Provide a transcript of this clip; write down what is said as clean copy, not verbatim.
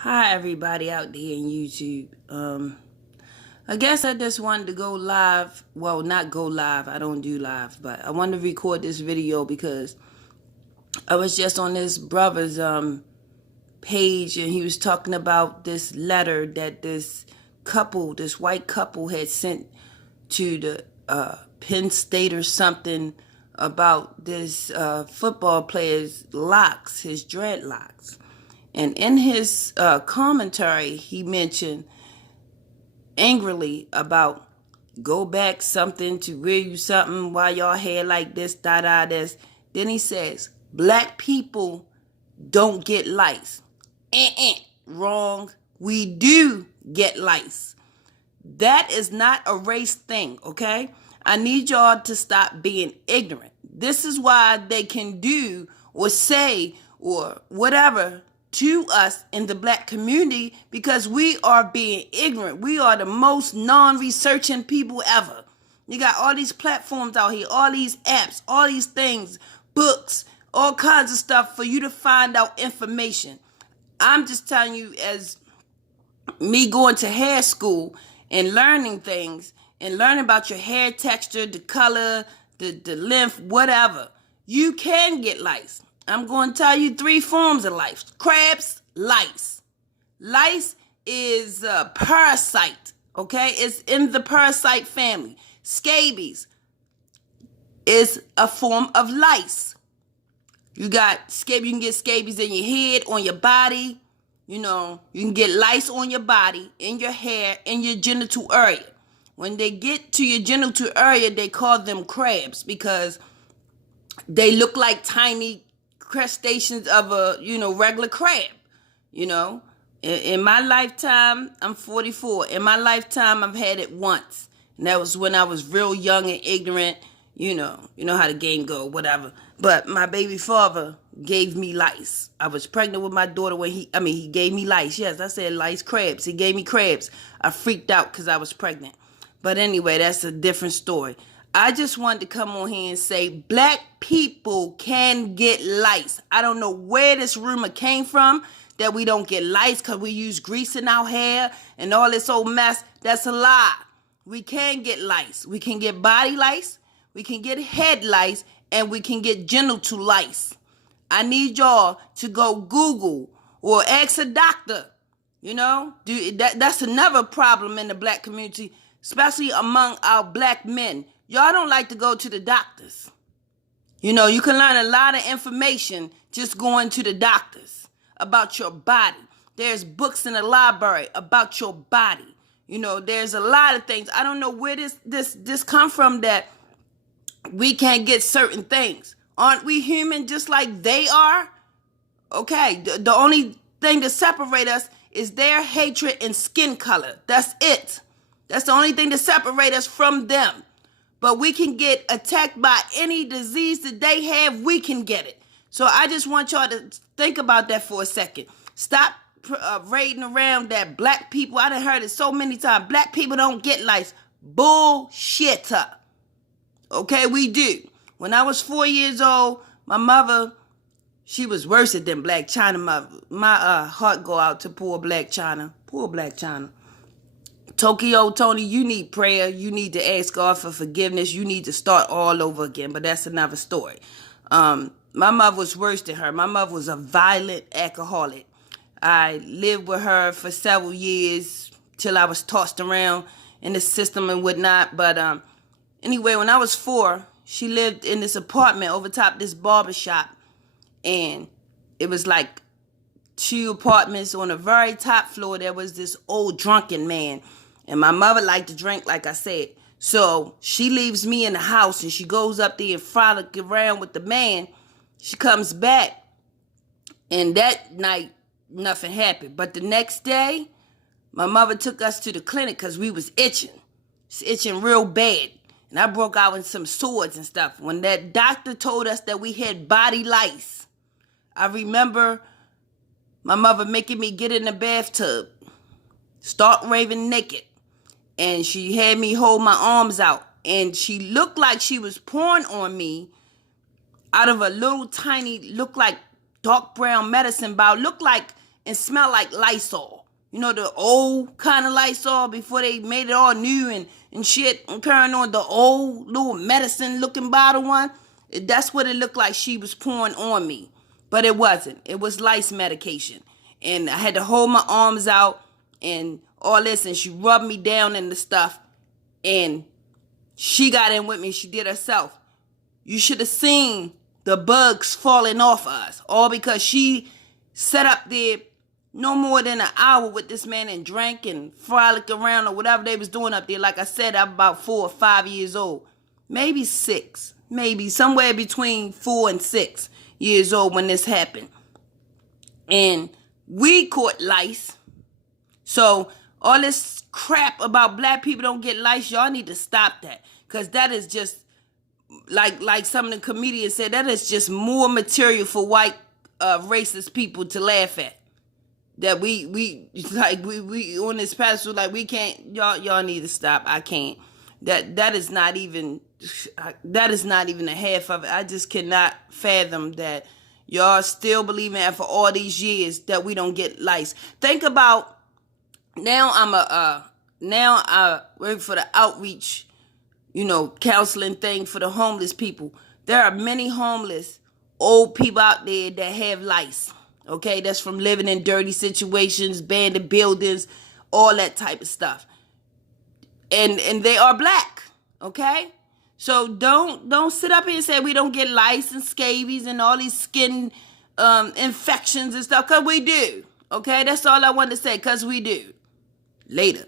Hi everybody out there in YouTube. I guess I just wanted to go live. Well, not go live. I don't do live, but I wanted to record this video because I was just on this brother's page and he was talking about this letter that this white couple had sent to the Penn State or something about this football player's locks, his dreadlocks. And in his commentary, he mentioned angrily about go back something to wear you something while y'all hair like this, this. Then he says, black people don't get lice. Wrong. We do get lice. That is not a race thing, okay? I need y'all to stop being ignorant. This is why they can do or say or whatever to us in the black community, because we are being ignorant. We are the most non-researching people ever. You got all these platforms out here, all these apps, all these things, books, all kinds of stuff for you to find out information. I'm just telling you, as me going to hair school and learning things and learning about your hair texture, the color, the length, whatever, you can get lice. I'm going to tell you 3 forms of lice. Crabs, lice. Lice is a parasite, okay? It's in the parasite family. Scabies is a form of lice. You got scabies. You can get scabies in your head, on your body. You know, you can get lice on your body, in your hair, in your genital area. When they get to your genital area, they call them crabs because they look like tiny crustaceans of a, regular crab. In my lifetime, I'm 44. In my lifetime, I've had it once. And that was when I was real young and ignorant. You know how the game go, whatever. But my baby father gave me lice. I was pregnant with my daughter when he gave me lice. Yes, I said lice, crabs. He gave me crabs. I freaked out because I was pregnant. But anyway, that's a different story. I just wanted to come on here and say black people can get lice. I don't know where this rumor came from that we don't get lice because we use grease in our hair and all this old mess. That's a lie. We can get lice. We can get body lice. We can get head lice. And we can get genital lice. I need y'all to go Google or ask a doctor. That's another problem in the black community, especially among our black men. Y'all don't like to go to the doctors. You can learn a lot of information just going to the doctors about your body. There's books in the library about your body. There's a lot of things. I don't know where this come from that we can't get certain things. Aren't we human just like they are? Okay, the only thing that separate us is their hatred and skin color. That's it. That's the only thing that separate us from them. But we can get attacked by any disease that they have. We can get it. So I just want y'all to think about that for a second. Stop raiding around that black people. I done heard it so many times. Black people don't get lice. Bullshit. Okay, we do. When I was 4 years old, my mother, she was worse than Black China mother. My heart go out to poor Black China. Poor Black China. Tokyo, Tony, you need prayer. You need to ask God for forgiveness. You need to start all over again. But that's another story. My mother was worse than her. My mother was a violent alcoholic. I lived with her for several years till I was tossed around in the system and whatnot. But anyway, when I was 4, she lived in this apartment over top this barber shop. And it was like 2 apartments. On the very top floor, there was this old drunken man. And my mother liked to drink, like I said. So she leaves me in the house and she goes up there and frolic around with the man. She comes back. And that night, nothing happened. But the next day, my mother took us to the clinic because we was itching. It's itching real bad. And I broke out in some sores and stuff. When that doctor told us that we had body lice, I remember my mother making me get in the bathtub, start raving naked. And she had me hold my arms out. And she looked like she was pouring on me out of a little tiny, looked like dark brown medicine bottle. Looked like and smell like Lysol. You know, the old kind of Lysol before they made it all new and shit, and carrying on the old little medicine looking bottle one. That's what it looked like she was pouring on me. But it wasn't. It was lice medication. And I had to hold my arms out and all this, and she rubbed me down in the stuff. And she got in with me. She did herself. You should have seen the bugs falling off us. All because she sat up there no more than an hour with this man and drank and frolic around or whatever they was doing up there. Like I said, I'm about 4 or 5 years old. Maybe 6. Maybe somewhere between 4 and 6 years old when this happened. And we caught lice. So all this crap about black people don't get lice, y'all need to stop that. Because that is just, like some of the comedians said, that is just more material for white racist people to laugh at. That we on this pedestal, like we can't, y'all need to stop. I can't. That is not even a half of it. I just cannot fathom that y'all still believing after all these years that we don't get lice. Think about, now I work for the outreach, counseling thing for the homeless people. There are many homeless old people out there that have lice. Okay, that's from living in dirty situations, abandoned buildings, all that type of stuff. And they are black, okay? So don't sit up here and say we don't get lice and scabies and all these skin infections and stuff, because we do. Okay, that's all I wanted to say, because we do. Later.